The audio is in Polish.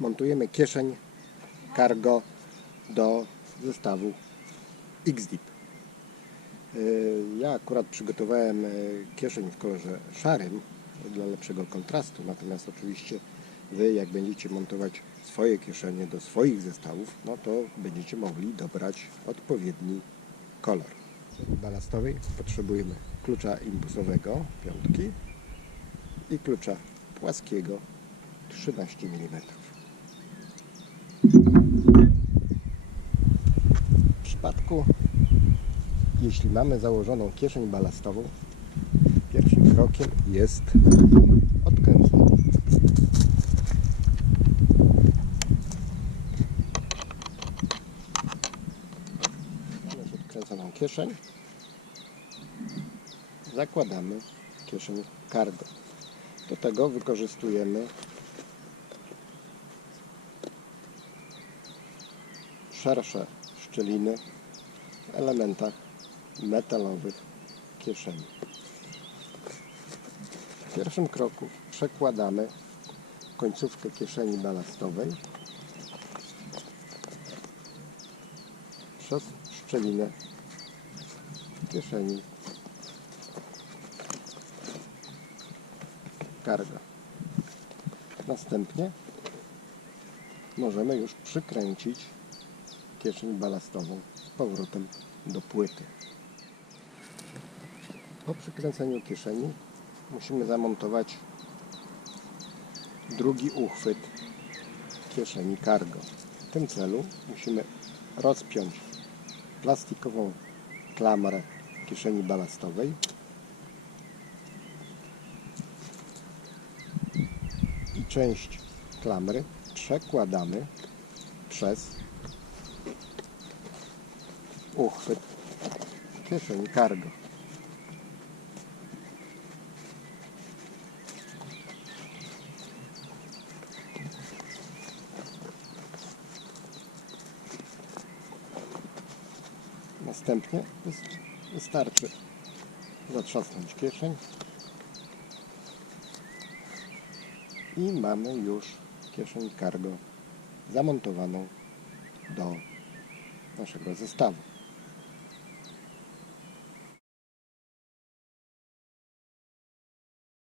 montujemy kieszeń cargo do zestawu XDIP. Yy, Ja akurat przygotowałem yy, kieszeń w kolorze szarym dla lepszego kontrastu, natomiast oczywiście Wy jak będziecie montować swoje kieszenie do swoich zestawów, no to będziecie mogli dobrać odpowiedni kolor. Balastowej potrzebujemy klucza imbusowego piątki i klucza płaskiego 13 mm. W przypadku, jeśli mamy założoną kieszeń balastową, pierwszym krokiem jest odkręcenie. Mamy odkręconą kieszeń. Zakładamy kieszeń cargo. Do tego wykorzystujemy szersze szczeliny w elementach metalowych kieszeni. W pierwszym kroku przekładamy końcówkę kieszeni balastowej przez szczelinę kieszeni cargo. Następnie możemy już przykręcić kieszeń balastową z powrotem do płyty. Po przykręceniu kieszeni musimy zamontować drugi uchwyt kieszeni cargo. W tym celu musimy rozpiąć plastikową klamrę kieszeni balastowej i część klamry przekładamy przez uchwyt kieszeni cargo. Następnie wys- wystarczy zatrzasnąć kieszeń i mamy już kieszeń cargo zamontowaną do naszego zestawu.